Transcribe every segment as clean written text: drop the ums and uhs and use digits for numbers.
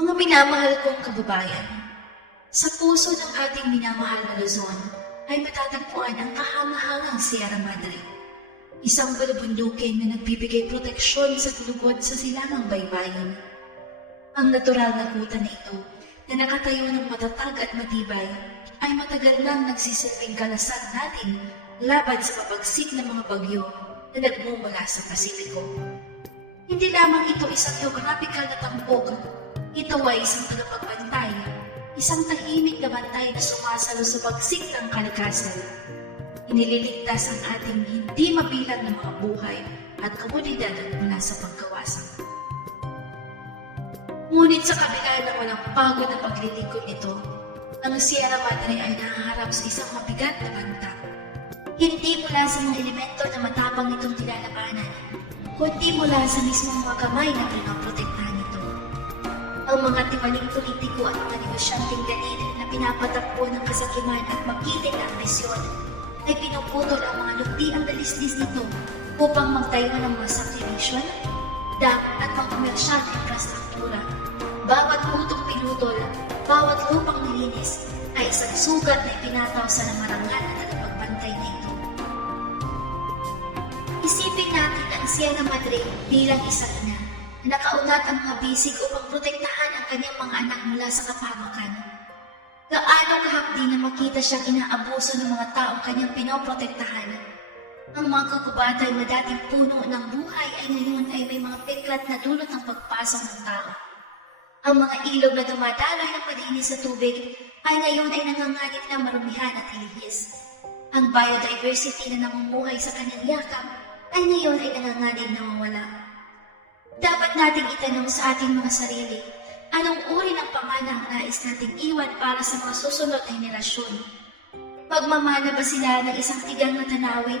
Mga minamahal kong kababayan, sa puso ng ating minamahal na Luzon ay matatagpuan ang kahangahangang Sierra Madre, isang balubundukin na nagbibigay proteksyon sa lugod sa silangang baybayin. Ang natural na kuta na ito na nakatayo ng matatag at matibay ay matagal nang nagsisilbing kalasag natin laban sa pabagsik ng mga bagyo na nagmumula sa Pasipiko. Hindi lamang ito isang geographical na tampok, ito ay isang tagapagbantay, isang tahimik na bantay na sumasalo sa pagsik ng kalikasan. Inililigtas ang ating hindi mabilang na mga buhay at komunidad mula sa pagkawasak. Ngunit sa kabila ng walang pagod na paglilingkod nito, ang Sierra Madre ay nahaharap sa isang mabigat na banta. Hindi mula sa mga elemento na matapang itong nilalabanan, kundi mula sa mismong mga kamay na pinaprotektahan nito. Ang mga tiwaling politiko at mga negosyanteng ganit na pinapatakbo ng kasakiman at makiting na ambisyon ay pinuputol ang mga luktiang dalisdis nito upang magtayo ng mga subdivision, dam at mga komersyal na infrastruktura. Bawat putong pinutol, bawat lupang nilinis ay isang sugat na ipinataw sa namarangal na tagapagbantay na ito. Isipin natin ang Sierra Madre bilang isang ina na nakaunat ang mga bisig upang protektahan ang kanyang mga anak mula sa kapahamakan. Gaano kahapdi na makita siyang inaabuso ng mga taong kanyang pinoprotektahan. Ang mga kakubatay na dating puno ng buhay ay ngayon ay may mga piklat na dulot ng pagpasok ng tao. Ang mga ilog na dumadaloy ng malinis sa tubig ay ngayon ay nanganganib na marumihan at ilihis. Ang biodiversity na namumuhay sa kanyang yakap ay ngayon ay nanganganib na mawala. Dapat nating itanong sa ating mga sarili, anong uri ng pamana ang nais nating iwan para sa mga susunod na henerasyon? Magmamana ba sila ng isang tigang na tanawin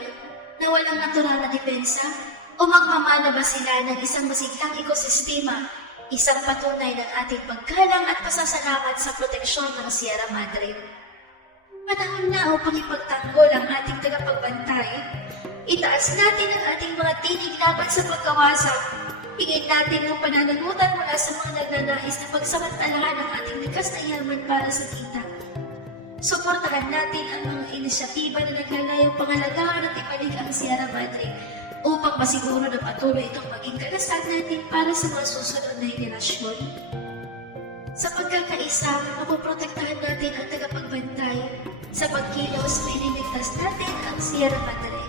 na walang natural na depensa? O magmamana ba sila ng isang masiglang ekosistema, isang patunay ng ating paggalang at pasasalamat sa proteksyon ng Sierra Madre? Panahon na upang ipagtanggol ang ating tagapagbantay. Itaas natin ang ating mga tinig laban sa pagkawasak. Hingin natin ang pananagutan mula sa mga nagnanais na pagsamantalahan ang ating likas na yaman para sa kita. Suportahan natin ang mga inisyatiba na naglalayong pangalagaan at ibalik ang Sierra Madre upang masiguro na patuloy itong maging kalasag natin para sa mga susunod na henerasyon. Sa pagkakaisa, mapoprotektahan natin ang tagapagbantay. Sa pagkilos, may niligtas natin ang Sierra Madre.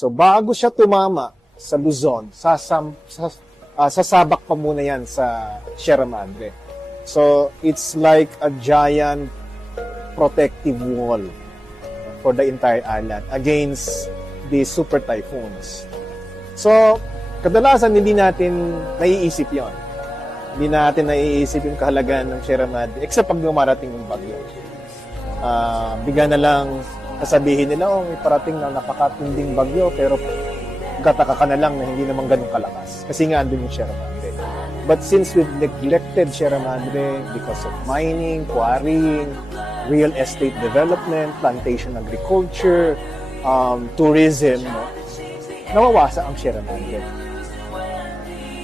So bago siya tumama sa Luzon, sasabak pa muna yan sa Sierra Madre. So it's like a giant protective wall for the entire island against the super typhoons. So, kadalasan hindi natin naiisip yon. Hindi natin naiisip yung kahalagan ng Sierra Madre except pag dumarating yung bagyo. Bigla na lang sasabihin nila, may parating na napakatinding bagyo, pero kataka ka na lang na hindi naman ganun kalakas. Kasi nga andun yung Sierra Madre. But since we've neglected Sierra Madre because of mining, quarrying, real estate development, plantation agriculture, tourism, nawawasa ang Sierra Madre.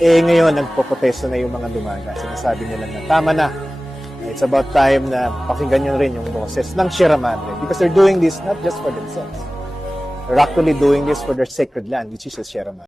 Ngayon, nagpoprotesto na yung mga dumaga. Sinasabi nila na tama na. It's about time na pakinggan nyo rin yung boses ng Sierra Madre because they're doing this not just for themselves. They're actually doing this for their sacred land, which is the Sierra Madre.